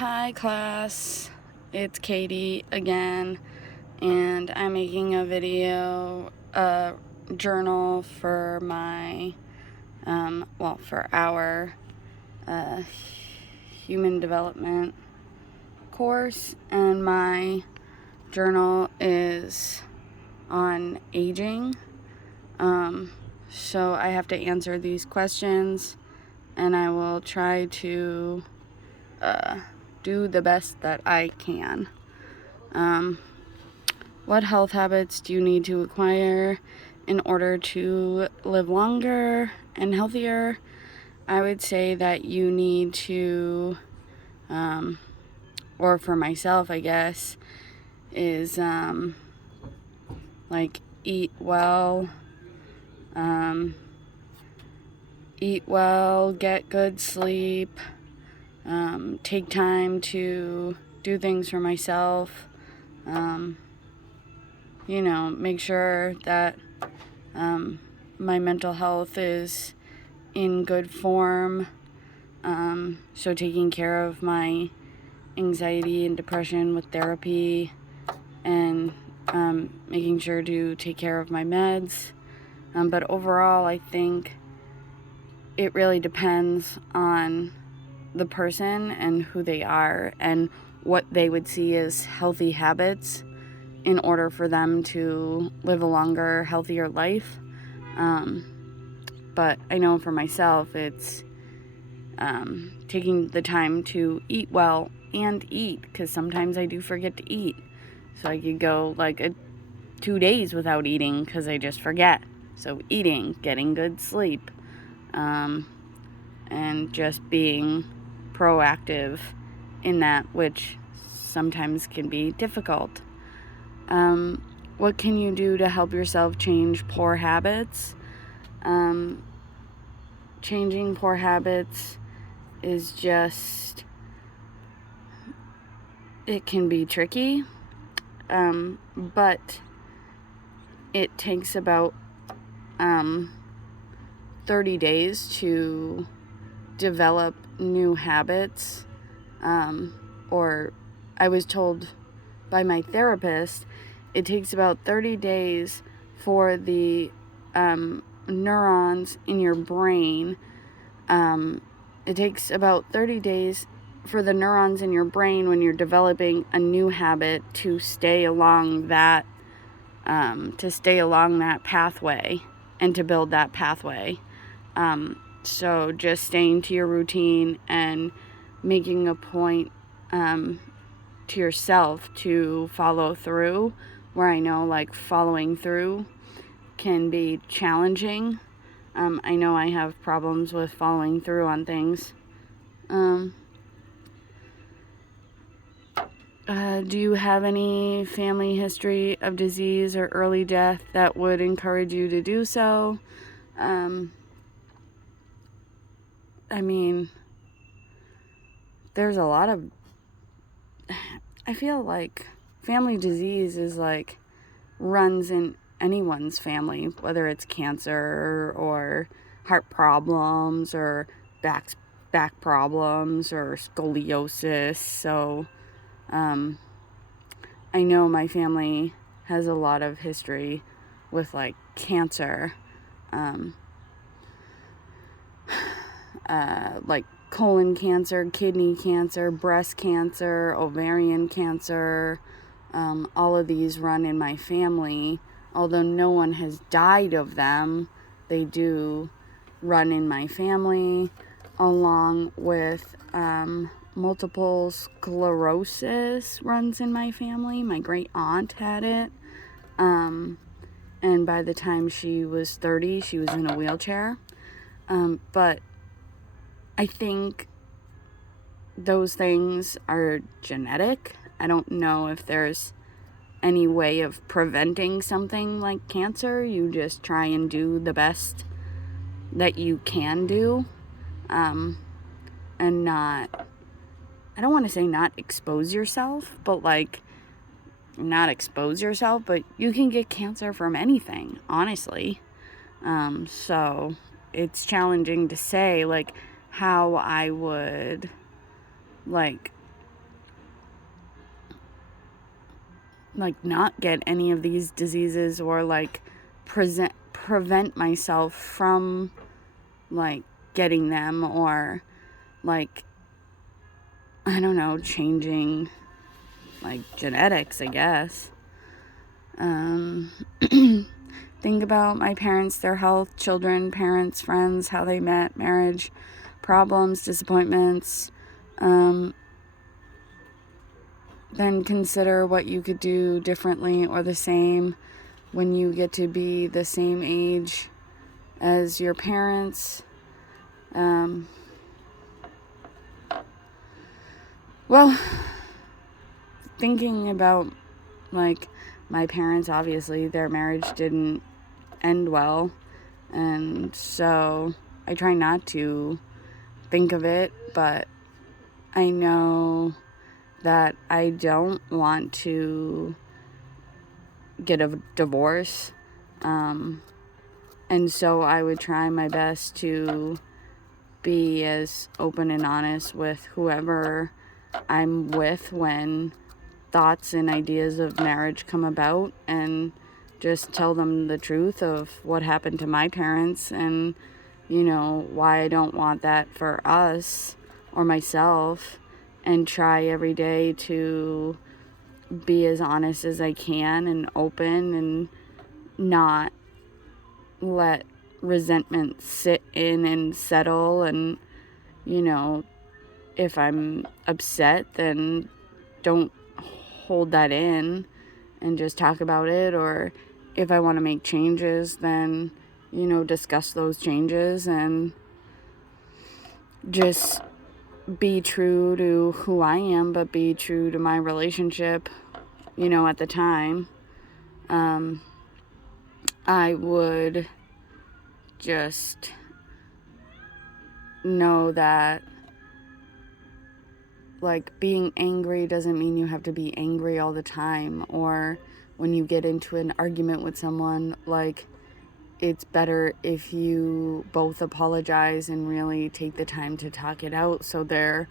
Hi class, it's Katie again, and I'm making a video, journal for my, for our human development course, and my journal is on aging. So I have to answer these questions, and I will try to do the best that I can. What health habits do you need to acquire in order to live longer and healthier? I would say that you need to, or for myself, I guess, is like eat well, get good sleep, take time to do things for myself, make sure that my mental health is in good form, so taking care of my anxiety and depression with therapy, and making sure to take care of my meds. But overall, I think it really depends on the person and who they are and what they would see as healthy habits in order for them to live a longer, healthier life. But I know for myself, it's taking the time to eat well and eat, because sometimes I do forget to eat. So I could go 2 days without eating because I just forget. So eating, getting good sleep, and just being proactive in that, which sometimes can be difficult. What can you do to help yourself change poor habits? Changing poor habits is just, it can be tricky, but it takes about 30 days to develop new habits, or I was told by my therapist, it takes about 30 days for the neurons in your brain. It takes about 30 days for the neurons in your brain when you're developing a new habit to stay along that pathway and to build that pathway. So just staying to your routine and making a point to yourself to follow through, where I know following through can be challenging. I know I have problems with following through on things. Do you have any family history of disease or early death that would encourage you to do so? There's a lot of, I feel like family disease is runs in anyone's family, whether it's cancer or heart problems or back problems or scoliosis. So I know my family has a lot of history with cancer, colon cancer, kidney cancer, breast cancer, ovarian cancer. All of these run in my family. Although no one has died of them, they do run in my family, along with multiple sclerosis runs in my family. My great aunt had it, and by the time she was 30, she was in a wheelchair. But I think those things are genetic. I don't know if there's any way of preventing something like cancer. You just try and do the best that you can do, and not, I don't want to say not expose yourself, but not expose yourself, but you can get cancer from anything, honestly. So it's challenging to say how I would like not get any of these diseases, or like prevent myself from like getting them, or like, I don't know, changing like genetics, I guess. Think about my parents, their health, children, parents, friends, how they met, marriage, problems, disappointments. Then consider what you could do differently or the same when you get to be the same age as your parents. Well, thinking about like my parents, obviously their marriage didn't end well, and so I try not to think of it, but I know that I don't want to get a divorce, and so I would try my best to be as open and honest with whoever I'm with when thoughts and ideas of marriage come about, and just tell them the truth of what happened to my parents, and why I don't want that for us or myself, and try every day to be as honest as I can and open, and not let resentment sit in and settle. And if I'm upset, then don't hold that in and just talk about it. Or if I want to make changes, then discuss those changes, and just be true to who I am, but be true to my relationship at the time. I would just know that like being angry doesn't mean you have to be angry all the time, or when you get into an argument with someone, like it's better if you both apologize and really take the time to talk it out, so there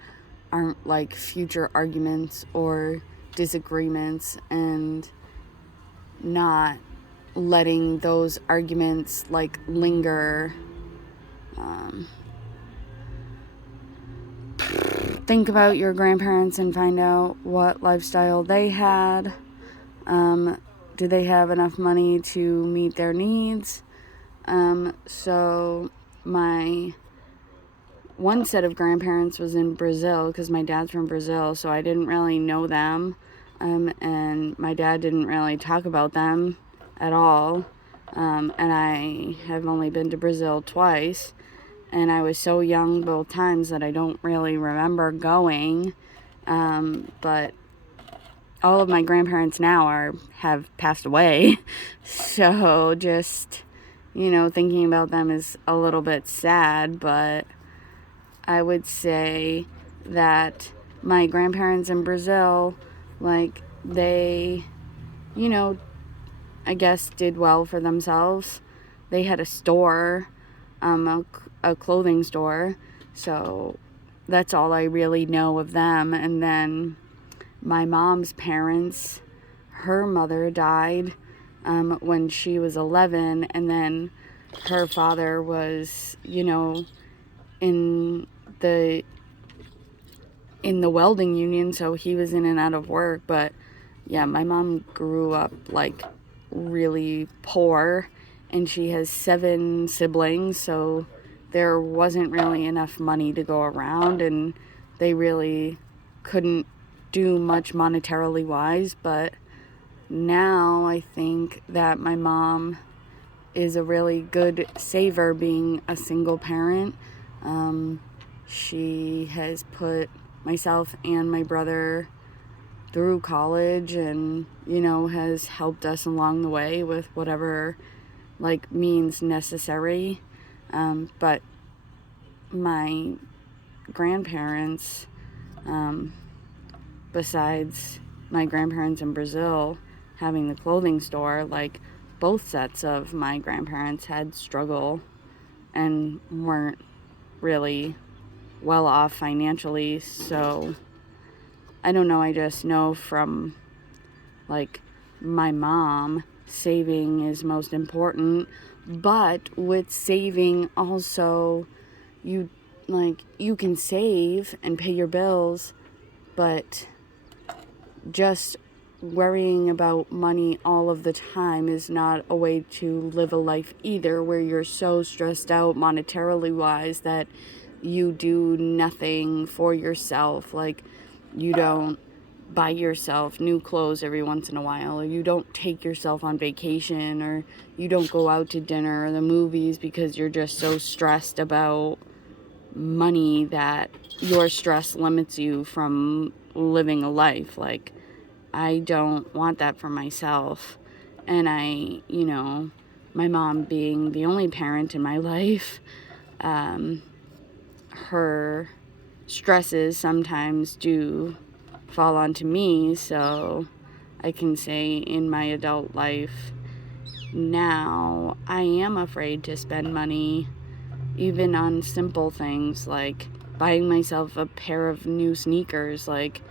aren't like future arguments or disagreements, and not letting those arguments like linger. Think about your grandparents and find out what lifestyle they had. Do they have enough money to meet their needs? So my one set of grandparents was in Brazil, because my dad's from Brazil, so I didn't really know them. And my dad didn't really talk about them at all. And I have only been to Brazil twice, and I was so young both times that I don't really remember going. But all of my grandparents now have passed away. So just, thinking about them is a little bit sad, but I would say that my grandparents in Brazil, like, they, I guess did well for themselves. They had a store, a clothing store, so that's all I really know of them. And then my mom's parents, her mother died when she was 11, and then her father was, in the welding union, so he was in and out of work. But yeah, my mom grew up like really poor, and she has 7 siblings, so there wasn't really enough money to go around, and they really couldn't do much monetarily wise. But now I think that my mom is a really good saver, being a single parent. She has put myself and my brother through college, and has helped us along the way with whatever like means necessary. But my grandparents, besides my grandparents in Brazil having the clothing store, like both sets of my grandparents had struggle and weren't really well off financially. So I don't know, I just know from like my mom, saving is most important. But with saving also, you can save and pay your bills, but just worrying about money all of the time is not a way to live a life either, where you're so stressed out monetarily wise that you do nothing for yourself. Like, you don't buy yourself new clothes every once in a while, or you don't take yourself on vacation, or you don't go out to dinner or the movies because you're just so stressed about money that your stress limits you from living a life. Like, I don't want that for myself. And my mom being the only parent in my life, her stresses sometimes do fall onto me. So I can say in my adult life now, I am afraid to spend money, even on simple things like buying myself a pair of new sneakers. Like,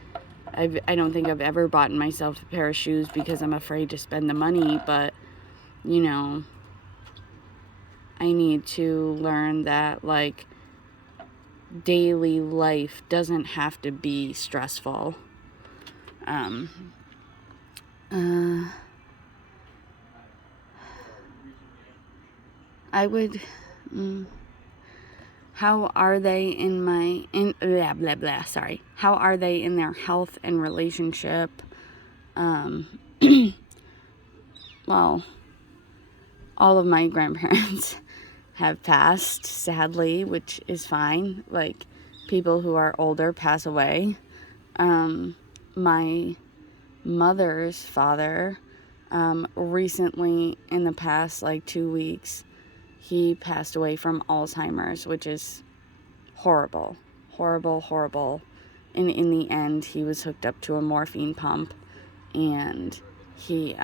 I don't think I've ever bought myself a pair of shoes because I'm afraid to spend the money, but, I need to learn that, like, daily life doesn't have to be stressful. I would, how are they blah, blah, blah, sorry. How are they in their health and relationship? Well, all of my grandparents have passed, sadly, which is fine. Like, people who are older pass away. My mother's father, recently, in the past, 2 weeks, he passed away from Alzheimer's, which is horrible. Horrible, horrible. And in the end, he was hooked up to a morphine pump, and he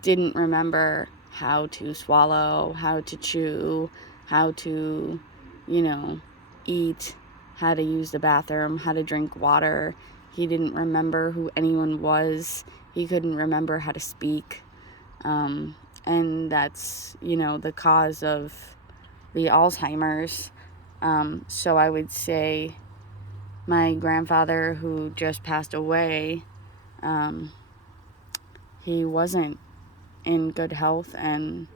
didn't remember how to swallow, how to chew, how to, eat, how to use the bathroom, how to drink water. He didn't remember who anyone was. He couldn't remember how to speak. And that's, the cause of the Alzheimer's. So I would say my grandfather, who just passed away, he wasn't in good health, and,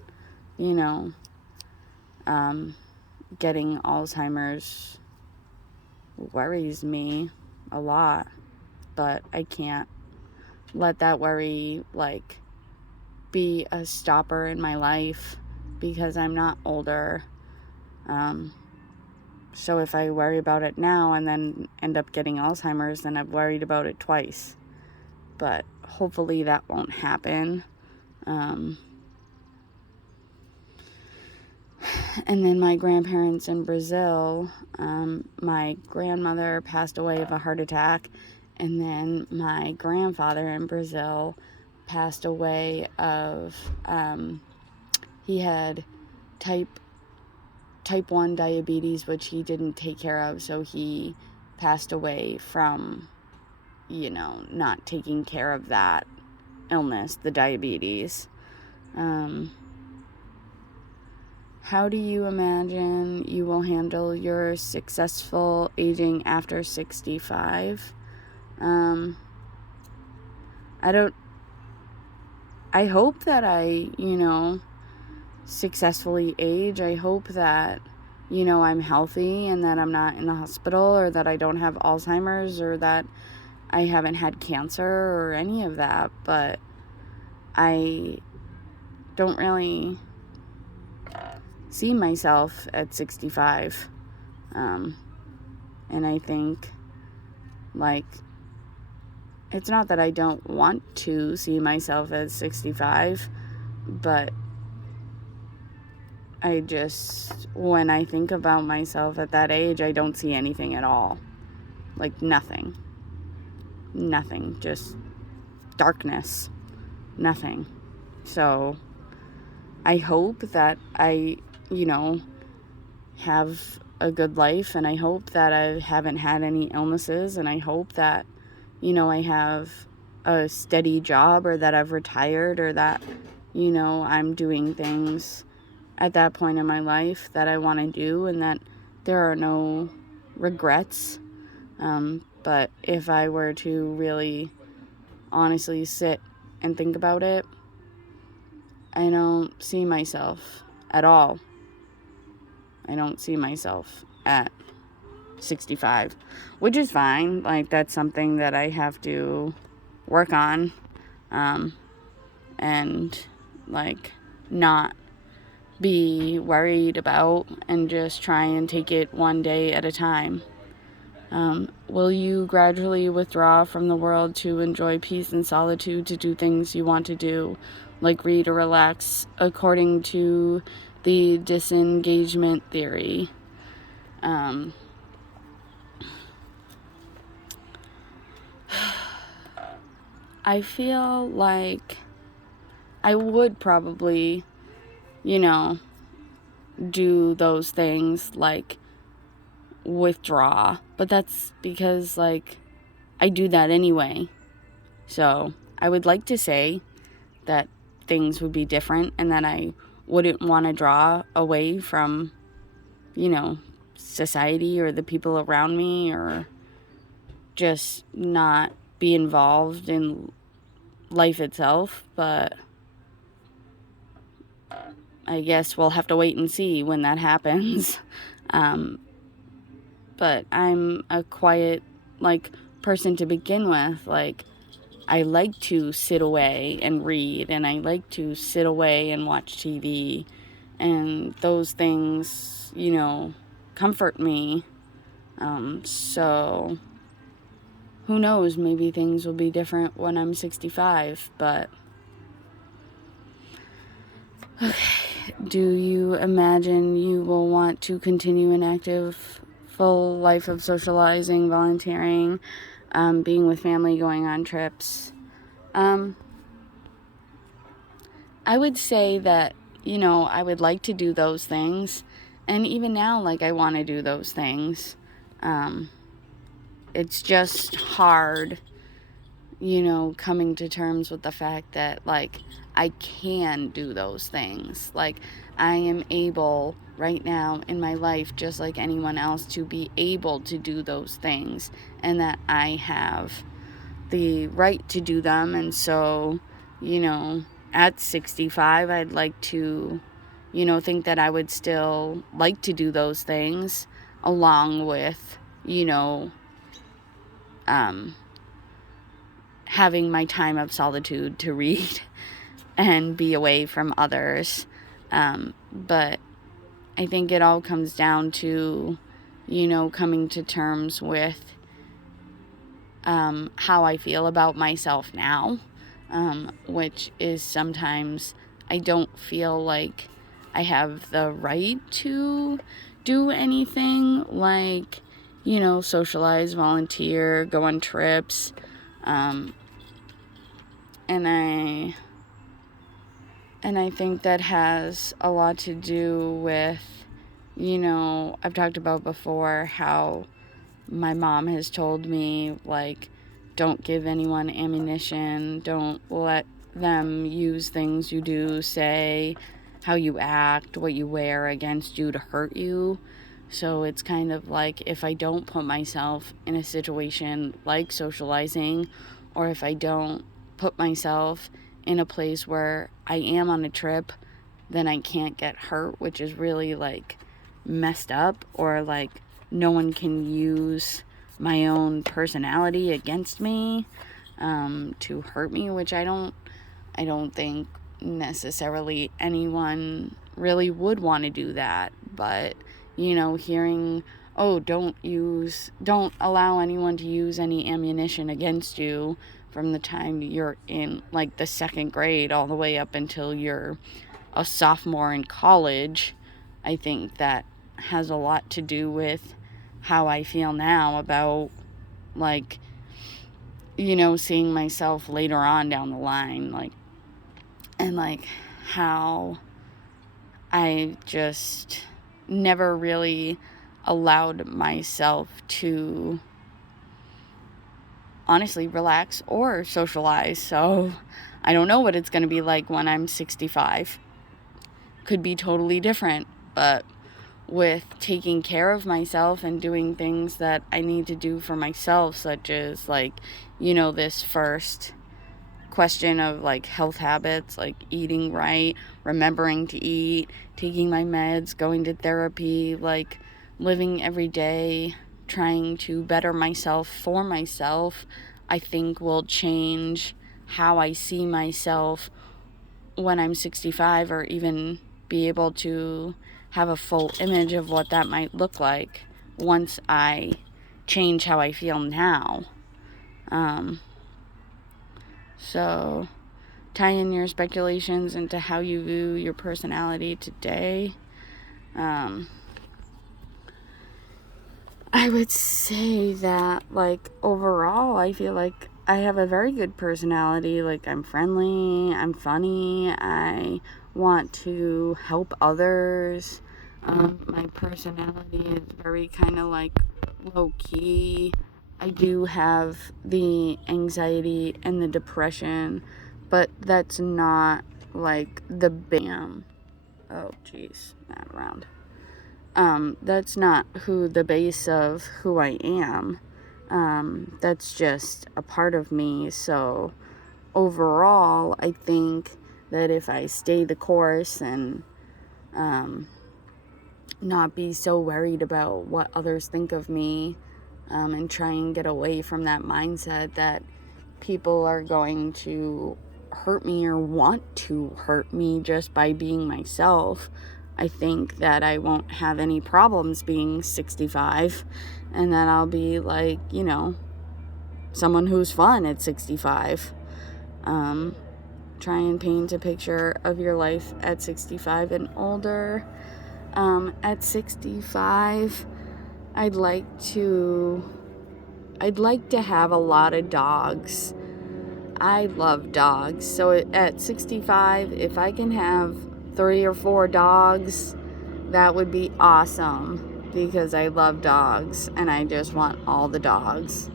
getting Alzheimer's worries me a lot, but I can't let that worry, be a stopper in my life, because I'm not older. So if I worry about it now and then end up getting Alzheimer's, then I've worried about it twice. But hopefully that won't happen. And then my grandparents in Brazil, my grandmother passed away of a heart attack, and then my grandfather in Brazil passed away of, he had type 1 diabetes, which he didn't take care of, so he passed away from, not taking care of that illness, the diabetes. How do you imagine you will handle your successful aging after 65? I hope that I, successfully age. I hope that, I'm healthy and that I'm not in the hospital, or that I don't have Alzheimer's, or that I haven't had cancer or any of that. But I don't really see myself at 65. And I think, it's not that I don't want to see myself at 65, but when I think about myself at that age, I don't see anything at all. Nothing. Nothing. Just darkness. Nothing. So I hope that I, have a good life, and I hope that I haven't had any illnesses, and I hope that, I have a steady job, or that I've retired, or that, I'm doing things at that point in my life that I want to do, and that there are no regrets. But if I were to really honestly sit and think about it, I don't see myself at all. I don't see myself at 65, which is fine. Like, that's something that I have to work on, and like not be worried about, and just try and take it one day at a time. Will you gradually withdraw from the world to enjoy peace and solitude, to do things you want to do, like read or relax, according to the disengagement theory? I feel like I would probably, do those things, like withdraw, but that's because, like, I do that anyway. So I would like to say that things would be different, and that I wouldn't want to draw away from, society or the people around me, or just not be involved in life itself. But I guess we'll have to wait and see when that happens. But I'm a quiet, like, person to begin with. Like, I like to sit away and read, and I like to sit away and watch TV, and those things, comfort me. So who knows, maybe things will be different when I'm 65, but okay. Do you imagine you will want to continue an active, full life of socializing, volunteering, being with family, going on trips? I would say that, I would like to do those things. And even now, like, I want to do those things. It's just hard, coming to terms with the fact that, like, I can do those things. Like, I am able right now in my life, just like anyone else, to be able to do those things, and that I have the right to do them. And so, at 65, I'd like to, think that I would still like to do those things, along with, having my time of solitude to read and be away from others. But I think it all comes down to, coming to terms with how I feel about myself now, which is sometimes I don't feel like I have the right to do anything like, socialize, volunteer, go on trips. And I think that has a lot to do with, I've talked about before how my mom has told me, like, don't give anyone ammunition, don't let them use things you do, say, how you act, what you wear against you to hurt you. So it's kind of like, if I don't put myself in a situation like socializing, or if I don't put myself in a place where I am on a trip, then I can't get hurt, which is really, like, messed up. Or, like, no one can use my own personality against me, to hurt me, which I don't think necessarily anyone really would want to do that. But, hearing, oh, don't allow anyone to use any ammunition against you from the time you're in, like, the second grade all the way up until you're a sophomore in college, I think that has a lot to do with how I feel now about, like, seeing myself later on down the line, like, and, like, how I just never really allowed myself to honestly relax or socialize. So I don't know what it's going to be like when I'm 65. Could be totally different, but with taking care of myself and doing things that I need to do for myself, such as like, this first question of like health habits, like eating right, remembering to eat, taking my meds, going to therapy, like living every day, trying to better myself for myself, I think will change how I see myself when I'm 65, or even be able to have a full image of what that might look like once I change how I feel now. So tie in your speculations into how you view your personality today. I would say that, like, overall, I feel like I have a very good personality. Like, I'm friendly, I'm funny, I want to help others. My personality is very kind of like low key. I do have the anxiety and the depression, but that's not like the bam. Oh, jeez, not around. That's not the base of who I am. That's just a part of me. So overall, I think that if I stay the course and not be so worried about what others think of me, and try and get away from that mindset that people are going to hurt me or want to hurt me just by being myself, I think that I won't have any problems being 65, and that I'll be like, someone who's fun at 65. Try and paint a picture of your life at 65 and older. At 65, I'd like to have a lot of dogs. I love dogs. So at 65, if I can have 3 or 4 dogs, that would be awesome, because I love dogs and I just want all the dogs.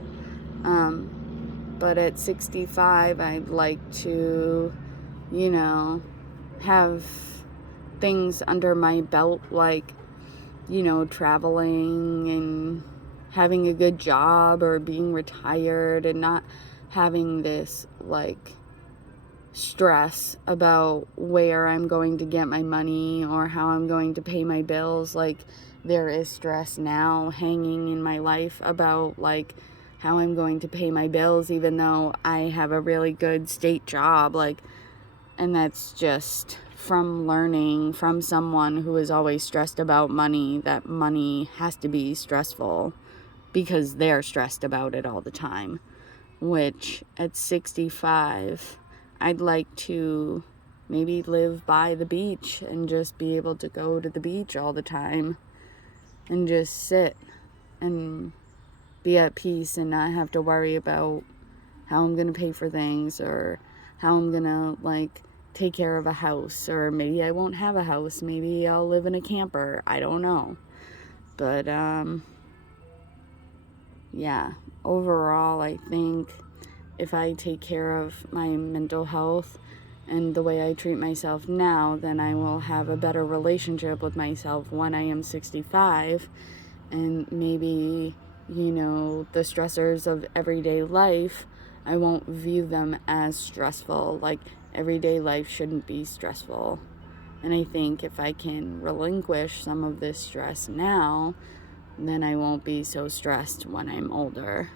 But at 65, I'd like to, have things under my belt, like, traveling and having a good job, or being retired and not having this like stress about where I'm going to get my money or how I'm going to pay my bills. Like, there is stress now hanging in my life about like how I'm going to pay my bills, even though I have a really good state job. Like, and that's just from learning from someone who is always stressed about money, that money has to be stressful because they're stressed about it all the time. Which at 65, I'd like to maybe live by the beach and just be able to go to the beach all the time and just sit and be at peace and not have to worry about how I'm going to pay for things, or how I'm going to like take care of a house, or maybe I won't have a house. Maybe I'll live in a camper. I don't know. But yeah, overall, I think if I take care of my mental health and the way I treat myself now, then I will have a better relationship with myself when I am 65. And maybe, the stressors of everyday life, I won't view them as stressful. Like, everyday life shouldn't be stressful. And I think if I can relinquish some of this stress now, then I won't be so stressed when I'm older.